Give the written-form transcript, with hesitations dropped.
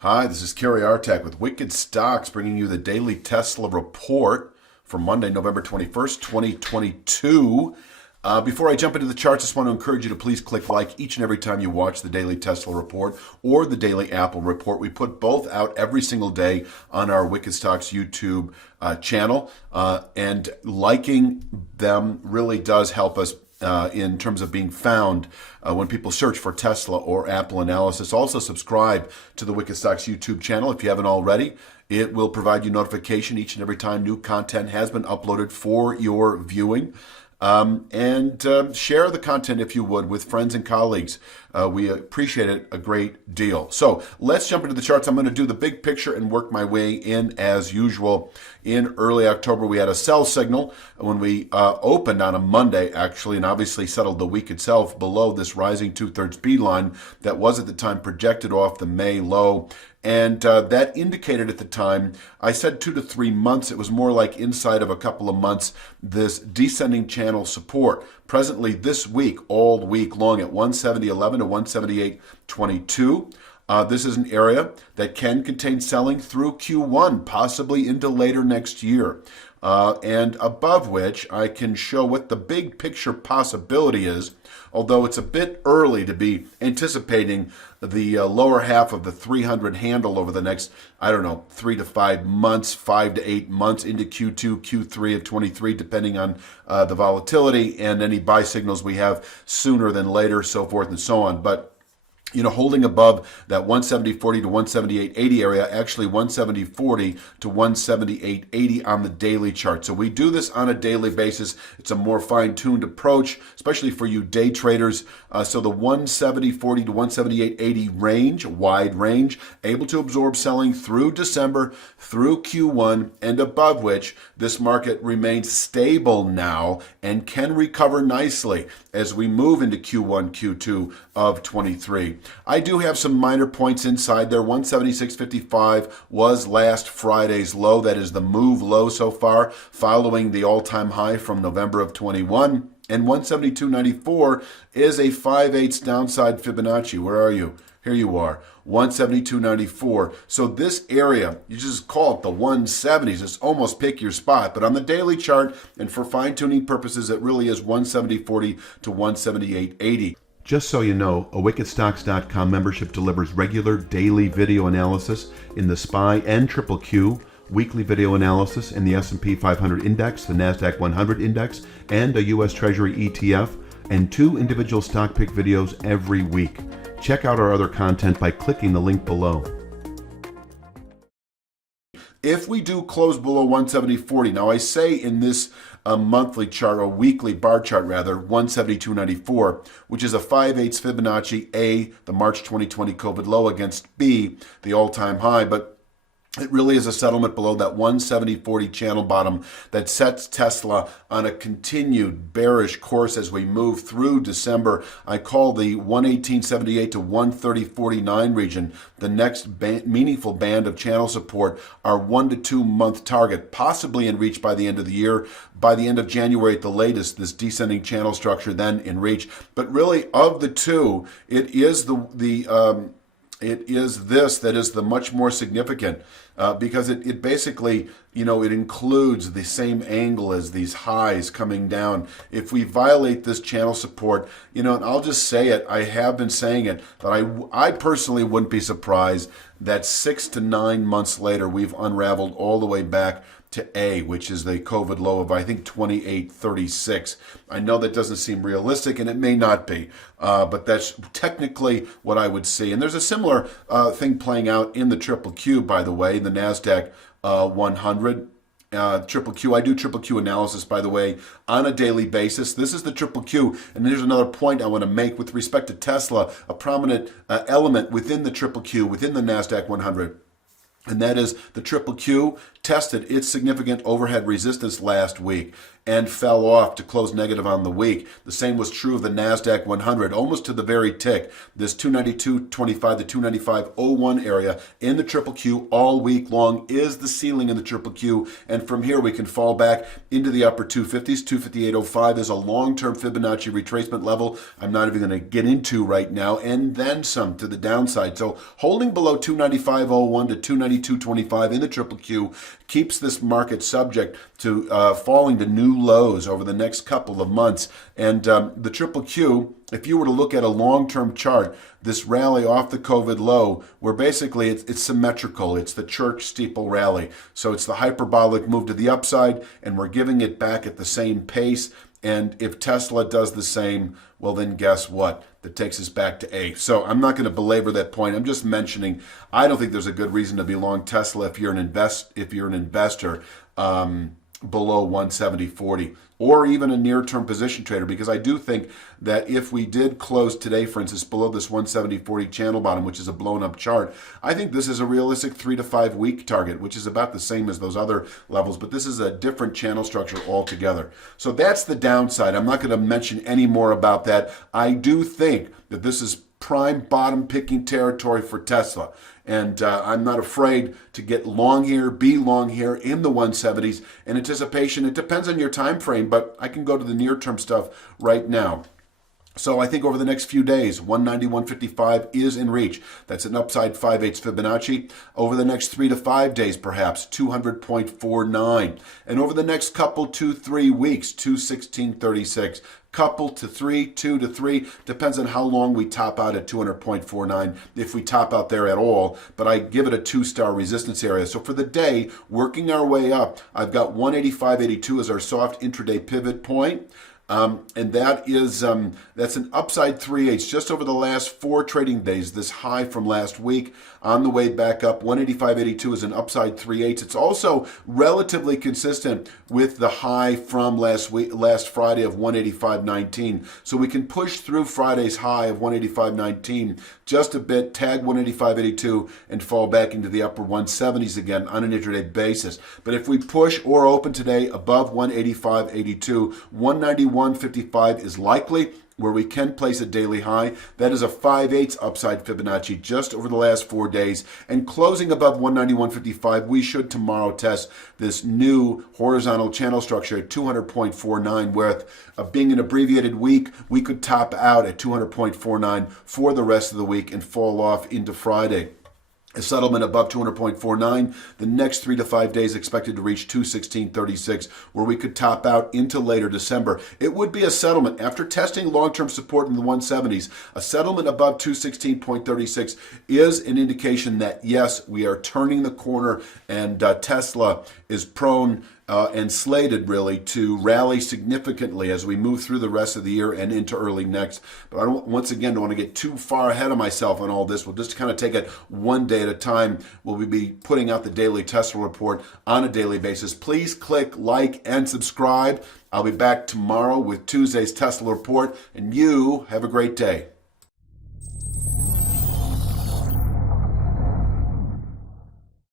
Hi, this is Kerry Artak with Wicked Stocks, bringing you the daily Tesla report for Monday, November 21st, 2022. Before I jump into the charts, I just want to encourage you to please click like each and every time you watch the daily Tesla report or the daily Apple report. We put both out every single day on our Wicked Stocks YouTube channel, and liking them really does help us in terms of being found when people search for Tesla or Apple analysis. Also, subscribe to the Wicked Stocks YouTube channel if you haven't already. It will provide you notification each and every time new content has been uploaded for your viewing. And share the content, if you would, with friends and colleagues. We appreciate it a great deal. So let's jump into the charts. I'm going to do the big picture and work my way in as usual. In early October, we had a sell signal when we opened on a Monday, actually, and obviously settled the week itself below this rising two-thirds B line that was at the time projected off the May low. And that indicated at the time, I said 2 to 3 months. It was more like inside of a couple of months, this descending channel support. Presently this week, all week long at 170.11 to 178.22. This is an area that can contain selling through Q1, possibly into later next year. And above which I can show what the big picture possibility is, although it's a bit early to be anticipating the lower half of the 300 handle over the next, 3 to 5 months, 5 to 8 months into Q2, Q3 of 23, depending on the volatility and any buy signals we have sooner than later, so forth and so on. But holding above that 170.40 to 178.80 area, actually 170.40 to 178.80 on the daily chart. So we do this on a daily basis. It's a more fine-tuned approach, especially for you day traders. So the 170.40 to 178.80 range, wide range, able to absorb selling through December, through Q1, and above which this market remains stable now and can recover nicely as we move into Q1, Q2 of 23. I do have some minor points inside there. 176.55 was last Friday's low. That is the move low so far, following the all-time high from November of 21. And 172.94 is a 5/8 downside Fibonacci. Where are you? Here you are, 172.94. So this area, you just call it the 170s. It's almost pick your spot. But on the daily chart and for fine-tuning purposes, it really is 170.40 to 178.80. Just so you know, a wickedstocks.com membership delivers regular daily video analysis in the SPY and Triple Q, weekly video analysis in the S&P 500 index, the NASDAQ 100 index, and a U.S. Treasury ETF, and 2 individual stock pick videos every week. Check out our other content by clicking the link below. If we do close below 170.40, now I say in this monthly chart, or weekly bar chart rather, 172.94, which is a 5/8 Fibonacci, A, the March 2020 COVID low, against B, the all-time high, but it really is a settlement below that 170.40 channel bottom that sets Tesla on a continued bearish course as we move through December. I call the 118.78 to 130.49 region the next meaningful band of channel support, our 1 to 2 month target, possibly in reach by the end of the year. By the end of January at the latest, this descending channel structure then in reach. But really, of the two, it is it is this that is the much more significant because it basically, it includes the same angle as these highs coming down. If we violate this channel support, and I'll just say it, I have been saying it, but I personally wouldn't be surprised that 6 to 9 months later, we've unraveled all the way back to A, which is the COVID low of, I think, 28.36. I know that doesn't seem realistic, and it may not be, but that's technically what I would see. And there's a similar thing playing out in the Triple Q, by the way, the NASDAQ 100. Triple Q. I do Triple Q analysis, by the way, on a daily basis. This is the Triple Q. And there's another point I want to make with respect to Tesla, a prominent element within the Triple Q, within the NASDAQ 100. and that is the triple Q tested its significant overhead resistance last week and fell off to close negative on the week. The same was true of the NASDAQ 100, almost to the very tick. This 292.25 to 295.01 area in the triple Q all week long is the ceiling in the triple Q, and from here we can fall back into the upper 250s. 258.05 is a long-term Fibonacci retracement level I'm not even going to get into right now, and then some to the downside. So holding below 295.01 to 292.25 in the triple Q keeps this market subject to falling to new lows over the next couple of months. And the triple Q, if you were to look at a long-term chart, this rally off the COVID low, where basically it's symmetrical. It's the church steeple rally. So it's the hyperbolic move to the upside, and we're giving it back at the same pace. And if Tesla does the same, well, then guess what? That takes us back to A. So I'm not going to belabor that point. I'm just mentioning I don't think there's a good reason to be long Tesla if you're an investor below 170.40, or even a near-term position trader, because I do think that if we did close today, for instance, below this 170.40 channel bottom, which is a blown-up chart, I think this is a realistic 3 to 5 week target, which is about the same as those other levels, but this is a different channel structure altogether. So that's the downside. I'm not going to mention any more about that. I do think that this is prime bottom picking territory for Tesla. And I'm not afraid to get long here, be long here in the 170s in anticipation. It depends on your time frame, but I can go to the near-term stuff right now. So I think over the next few days, 190, 155 is in reach. That's an upside 5/8 Fibonacci. Over the next 3 to 5 days, perhaps 200.49. And over the next couple, 2-3 weeks, 216.36. Couple to 3, 2 to 3, depends on how long we top out at 200.49, if we top out there at all, but I give it a 2-star resistance area. So for the day, working our way up, I've got 185.82 as our soft intraday pivot point. And that is that's an upside 3/8 just over the last 4 trading days, this high from last week on the way back up. 185.82 is an upside 3/8. It's also relatively consistent with the high from last Friday of 185.19. So we can push through Friday's high of 185.19 just a bit, tag 185.82, and fall back into the upper 170s again on an intraday basis. But if we push or open today above 185.82, 191.55 is likely where we can place a daily high. That is a 5/8 upside Fibonacci just over the last 4 days. And closing above 191.55, we should tomorrow test this new horizontal channel structure at 200.49, with being an abbreviated week, we could top out at 200.49 for the rest of the week and fall off into Friday. A settlement above 200.49, the next 3 to 5 days expected to reach 216.36, where we could top out into later December. It would be a settlement after testing long-term support in the 170s. A settlement above 216.36 is an indication that, yes, we are turning the corner, and Tesla is prone and slated really to rally significantly as we move through the rest of the year and into early next. But I don't want to get too far ahead of myself on all this. We'll just kind of take it one day at a time. We'll be putting out the daily Tesla report on a daily basis. Please click like and subscribe. I'll be back tomorrow with Tuesday's Tesla report, and you have a great day.